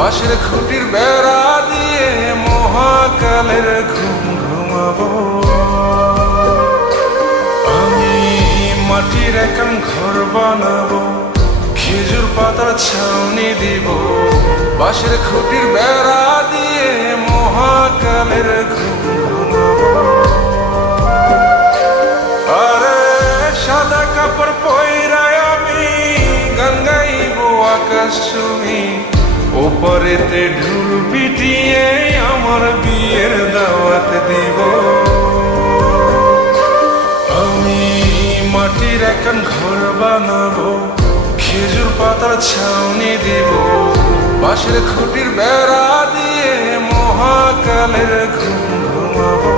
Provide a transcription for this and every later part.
বাঁশের খুঁটির বেড়া দিয়ে মহাকালের ঘুম ঘুমাবো। আমি মাটির একান ঘর বানাবো, খেজুর পাতার ছাউনি দিব, বাঁশের খুঁটির বেড়া দিয়ে মহাকালের ঘুম ঘুমাবো। আরে সাদা কাপড় পয়রায় আমি গান গাইবো আকাশ ছুঁই, ওপরেতে ঢোল পিটিয়ে আমার বিয়ের দাওয়াত দিব। আমি মাটির একান ঘর বানাবো, খেজুর পাতার ছাউনি দিব, বাঁশের খুঁটির বেড়া দিয়ে মহাকালের ঘুম ঘুমাবো।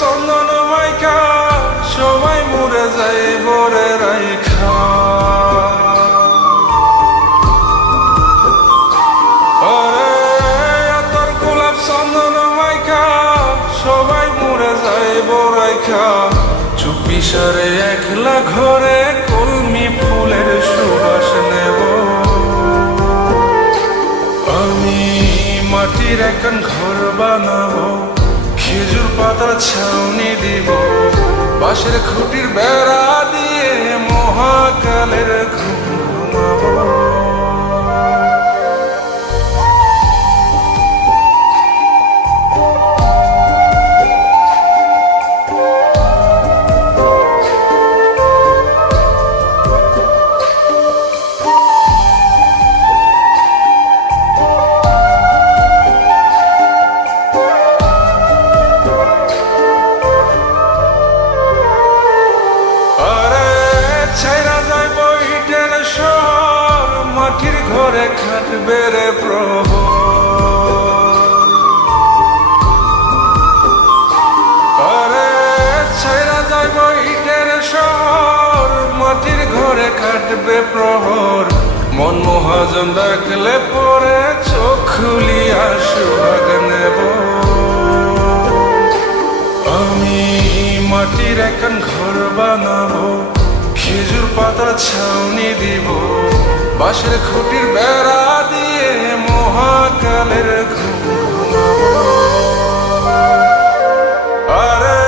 চন্দন মাইকা সবাই মরে যায় বরে রাইখা, তোর গোলাপ চন্দন মাইকা সবাই মরে যায় বরাইখা, চুপি সারে একলা ঘরে কলমি ফুলের সুবাস নেব। আমি মাটির একান ঘর বানাবো, খেজুর পাতার ছাউনি দিব, বাঁশের খুঁটির বেড়া দিয়ে মহাকালের ঘুম ঘুমাবো। মাটির ঘরে খাটবে রে প্রহর, আরে ছাইরা যাইব ইটের শহর, মাটির ঘরে খাটবে প্রহর, মন মহাজন ডাকলে পরে চোখ খুলিয়া সুহাগ নেব। আমি মাটির একান ঘর বানাবো, খেজুর পাতার ছাউনি দিব, বাঁশের খুঁটির বেড়া দিয়ে মহাকালের ঘুম ঘুমাবো। আরে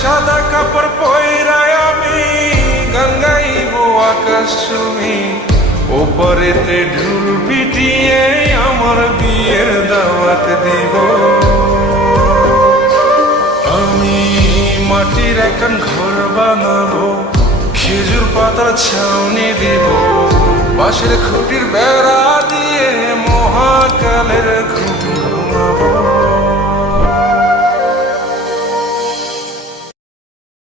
সাদা কাপড় পয়রায় আমি গান গাইবো আকাশ ছুঁই, ওপরেতে ঢোল পিটিয়ে আমার বিয়ের দাওয়াত দিব। আমি মাটির একান ঘর বানাবো, খেজুর পাতার ছাউনি দিব, বাঁশের খুঁটির বেড়া দিয়ে মহাকালের ঘুম